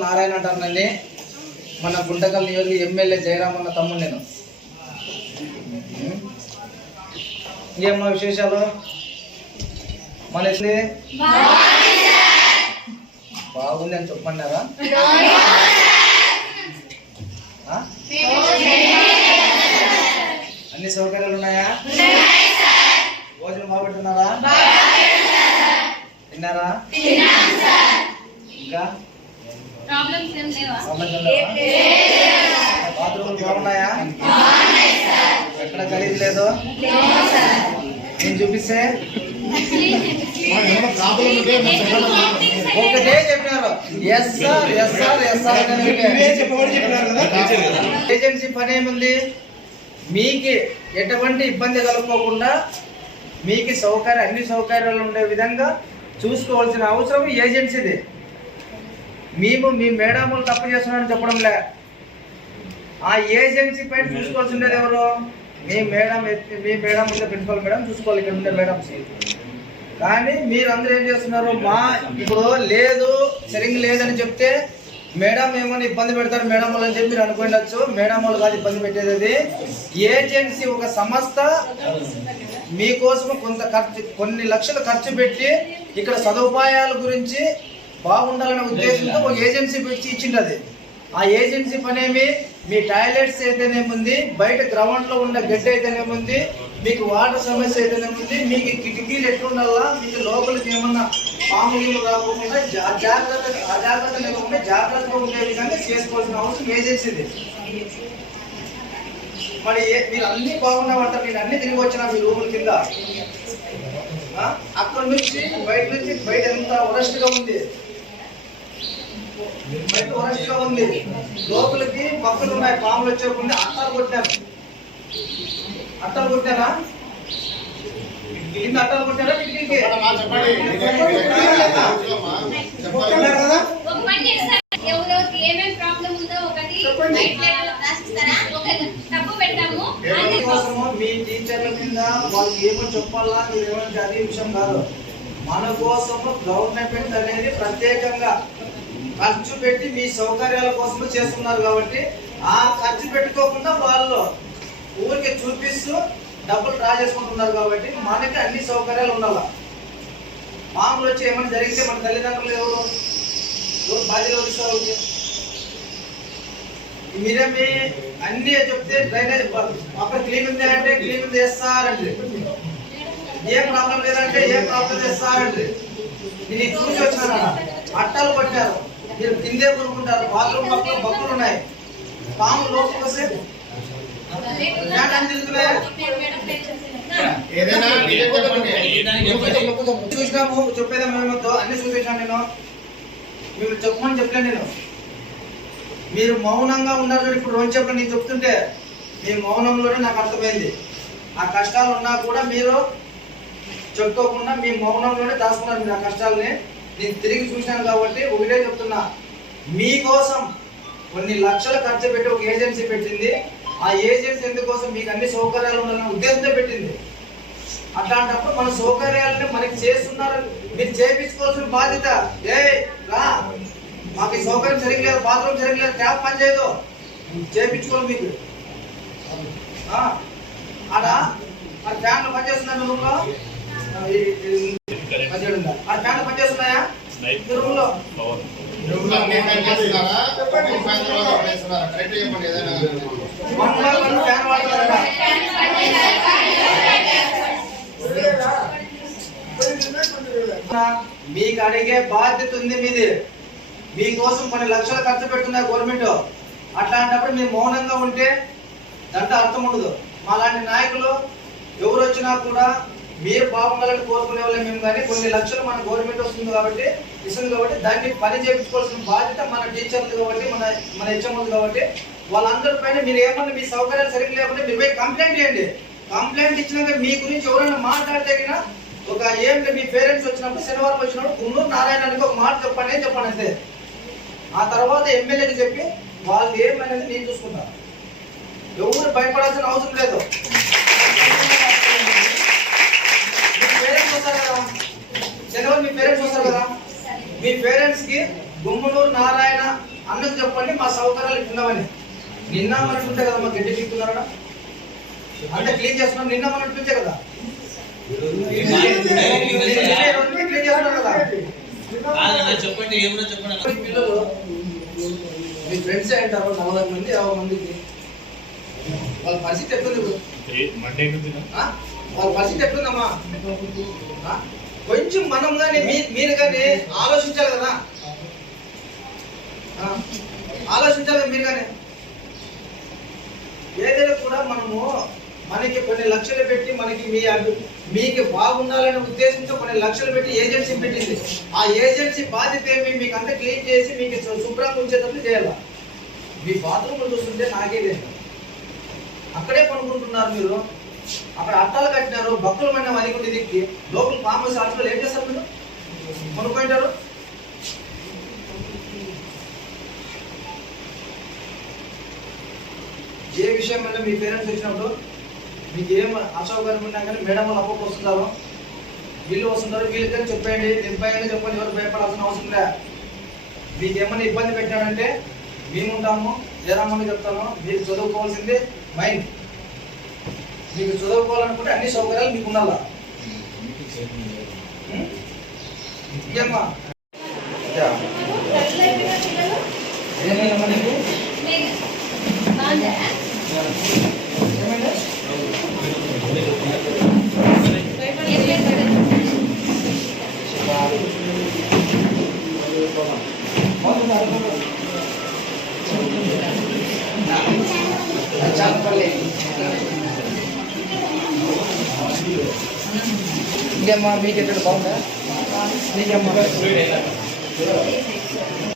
నారాయణ అంటారు మన గుంటకల్ నియోజక ఎమ్మెల్యే జయరామన్న తమ్ముడు నేను. ఏమ్మా విశేషాలు? మన బాగుంది అని చెప్పమన్నారా ఆ? అన్ని సౌకర్యాలు ఉన్నాయా? భోజనం బాగా పెట్టున్నారా తిన్నారా? ఇంకా? ప్రాబ్లమ్స్ ఏం లేవా? సమస్యలు లేవా? బాత్రూములు బాగున్నాయా? ఎక్కడ గలీజ్ లేదు? నేను చూపిస్తే. ఒకటే చెప్పినారు yes sir yes sir yes sir agency పని ఏముంది? మీకు ఎటువంటి ఇబ్బంది కలుపుకోకుండా మీకు సౌకర్యం అన్ని సౌకర్యాలు ఉండే విధంగా చూసుకోవాల్సిన అవసరం ఏజెన్సీది మేము మీ మేడములు తప్పు చేస్తున్నారని చెప్పడంలే. ఆ ఏజెన్సీ పైన చూసుకోవాల్సి ఉండేది ఎవరు? మీ మేడం మీ మేడం ఉండే ప్రిన్సిపల్ మేడం చూసుకోవాలి. ఇక్కడ ఉండే మేడమ్స్ కానీ మీరు అందరూ ఏం చేస్తున్నారు? మా ఇప్పుడు లేదు సరిగ్గా లేదని చెప్తే మేడం ఏమైనా ఇబ్బంది పెడతారు మేడం వాళ్ళు అని చెప్పి మీరు అనుకోవచ్చు మేడం వాళ్ళు కాదు ఇబ్బంది పెట్టేది అది. ఏజెన్సీ ఒక సంస్థ మీకోసం కొంత ఖర్చు కొన్ని లక్షలు ఖర్చు పెట్టి ఇక్కడ సదుపాయాల గురించి బాగుండాలనే ఉద్దేశంతో ఒక ఏజెన్సీ పెట్టి ఇచ్చిండది. ఆ ఏజెన్సీ పనేమి మీ టాయిలెట్స్ అయితేనేముంది బయట గ్రౌండ్లో ఉన్న గడ్డి అయితేనేముంది మీకు వాటర్ సమస్య అయితేనేముంది మీకు కిటికీలు ఎట్లుండాలా? మీకు లోపలికి ఏమన్నా పాములు రాకుండా జాగ్రత్త అజాగ్రత్త లేకుండా జాగ్రత్తగా ఉండే విధంగా చేసుకోవాల్సిన అవసరం ఏజెన్సీది మరి ఏ- మీరు అన్ని బాగున్నామంటారు నేను అన్ని తిరిగి వచ్చిన మీ రూముల కింద? అక్కడ నుంచి బయట నుంచి బయట ఎంత వరస్ట్గా ఉంది? బయట వరస్ట్గా ఉంది. లోపలికి పక్కలు ఉన్నాయి పాములు వచ్చేకుండా అత్తారు కొట్టారు అట్టాలు కొట్టారా? కింద అట్టాలు కొట్టారా? కదా ఏమేం ప్రాబ్లం ఉందో ఒకటి బయట రాసిస్తారా ఒక తప్పు పెట్టాము ఎవరి కోసమో మీ టీచర్ల కింద వాళ్ళకి ఏమో చెప్పాలా మీరు ఏమో అదే విషయం కాదు. మన కోసము గవర్నమెంట్ అనేది ప్రత్యేకంగా ఖర్చు పెట్టి మీ సౌకర్యాల కోసము చేస్తున్నారు కాబట్టి ఆ ఖర్చు పెట్టుకోకుండా వాళ్ళు ఊరికి చూపిస్తూ డబ్బులు డ్రా చేసుకుంటున్నారు కాబట్టి మనకి అన్ని సౌకర్యాలు ఉండాలి? మామూలు వచ్చి ఏమైనా జరిగితే మన తల్లిదండ్రులు ఎవరు? ఎవరు బాధ్యత మీరే మీ అన్ని చెప్తే డ్రైనేజ్ అక్కడ క్లీన్ ఉంది అంటే క్లీన్ చేస్తారండి ఏం ప్రాబ్లం లేదంటే ఏం ప్రాబ్లం చేస్తారండి నేను చూసి వచ్చాను అట్టాలు కొట్టారు. మీరు కిందే కొనుక్కుంటారు. బాత్రూమ్ పక్కన బొక్కలు ఉన్నాయి. పాములు లోపలికి చూసినాము చెప్పేదా మేమతో అన్ని చూపించాను నేను. మీరు చెప్పమని చెప్పలే నేను. మీరు మౌనంగా ఉన్నారు ఇప్పుడు రోజు చెప్పండి నేను చెప్తుంటే మీ మౌనంలోనే నాకు అర్థమైంది. ఆ కష్టాలు ఉన్నా కూడా మీరు చెప్పుకోకుండా మీ మౌనంలోనే దాచుకున్నారు మీరు ఆ కష్టాలని. నేను తిరిగి చూశాను కాబట్టి ఒకటే చెప్తున్నా. మీకోసం కొన్ని లక్షలు ఖర్చు పెట్టి ఒక ఏజెన్సీ పెట్టింది. ఆ ఏజెన్సీ ఎందుకోసం మీకు అన్ని సౌకర్యాలు ఉండాలనే ఉద్దేశంతో పెట్టింది. అట్లాంటప్పుడు మన సౌకర్యాలని మనకి చేస్తున్నారు మీరు చేపించుకోవాల్సిన బాధ్యత. ఏ రా. మాకు ఈ సౌకర్యం సరిగ్లేదు బాత్రూమ్ సరిగ్లేదు ట్యాప్ పని చేయదు. చేపించుకోవాలి మీకు. ఆ, ఆడ? ఆ ఫ్యాన్లు పనిచేస్తున్నాయి రూమ్లో ఆ, ఫ్యాన్లు పనిచేస్తున్నాయా? రూమ్లో? కరెక్ట్ చెప్పండి. ఏదైనా వన్ బై వన్ ఫ్యాన్ మీకు అడిగే బాధ్యత ఉంది మీది. మీకోసం కొన్ని లక్షలు ఖర్చు పెడుతున్నారు గవర్నమెంట్. అట్లాంటప్పుడు మీరు మౌనంగా ఉంటే దాంట్లో అర్థం ఉండదు. మాలాంటి నాయకులు ఎవరు వచ్చినా కూడా మీరు బాగుండాలని కోరుకునే వాళ్ళే మేము కానీ కొన్ని లక్షలు మన గవర్నమెంట్ వస్తుంది కాబట్టి ఇస్తుంది కాబట్టి దాన్ని పని చేయించుకోవాల్సిన బాధ్యత మన టీచర్లు కాబట్టి మన మన హెచ్ఎంలు కాబట్టి వాళ్ళందరి పైన మీరు ఏమన్నా మీ సౌకర్యాలు సరిగ్గా లేకుంటే మీరు పోయి కంప్లైంట్ చేయండి. కంప్లైంట్ ఇచ్చినాక మీ గురించి ఎవరైనా మాట్లాడితే గిన ఒక ఏం మీ పేరెంట్స్ వచ్చినప్పుడు శనివారం వచ్చినప్పుడు గుండూరు నారాయణానికి ఒక మాట చెప్పండి అని చెప్పండి అంతే. ఆ తర్వాత ఎమ్మెల్యేకి చెప్పి వాళ్ళు ఏమనేది నేను చూసుకుంటాను ఎవరు భయపడాల్సిన అవసరం లేదు మీ పేరెంట్స్ వస్తారు కదా శనివారం మీ పేరెంట్స్ వస్తారు కదా మీ పేరెంట్స్ కి గుమ్మనూరు నారాయణ అన్నకు చెప్పండి మా సౌకర్యాలు ఉండవని నిన్న మనకుంటే కదా మా గడ్డి పీకుతున్నారా అంత క్లీన్ చేస్తున్నాం నిన్న మనం పిలిచే కదా. క్లీన్ కదా చెప్పండి ఏమన్నా చెప్పండి పిల్లలు మీ ఫ్రెండ్స్ అంటారు నలభై మంది యాభై మందికి. వాళ్ళ పరిస్థితి ఎట్లుంది? వాళ్ళ పరిస్థితి ఎట్లుందమ్మా? కొంచెం మనం కానీ మీ మీరు కానీ ఆలోచించాలి కదా? ఆలోచించాలి మీరు కానీ ఏదైనా కూడా మనము మనకి కొన్ని లక్షలు పెట్టి మనకి మీ మీకు బాగుండాలనే ఉద్దేశంతో కొన్ని లక్షలు పెట్టి ఏజెన్సీ పెట్టింది. ఆ ఏజెన్సీ బాధ్యత ఏమి? మీకు అంతా క్లీన్ చేసి మీకు శుభ్రంగా ఉంచేటప్పుడు చేయాలి? మీ బాత్రూమ్లు చూస్తుంటే నాకేదే అక్కడే కొనుక్కుంటున్నారు మీరు. అక్కడ అట్టాలు కట్టినారు భక్తులు మన వదిలి దిక్కి లోపల ఫార్మసీ హాస్పిటల్ ఏం చేస్తారు మీరు? కొనుక్కుంటారు? ఏ విషయం మీద మీ పేరెంట్స్ వచ్చినప్పుడు మీకు ఏం అసౌకర్యం ఉన్నా కానీ మేడం వాళ్ళు అప్పకు వస్తుంటారు. వీళ్ళు వస్తుంటారు వీళ్ళకని చెప్పండి నిర్భయంగా చెప్పండి ఎవరు భయపడాల్సిన అవసరం లే. మీకు ఏమైనా ఇబ్బంది పెట్టాడంటే మేము ఉంటాము జయరామని చెప్తాను మీరు చదువుకోవాల్సింది మైండ్. మీకు చదువుకోవాలనుకుంటే అన్ని సౌకర్యాలు మీకు ఉండాలా ఏమైనా నీకు బాగుందా ఏమైందా ఇంకేమ్మా మీకు ఎక్కడ బాగుందా? నీకేమ్మా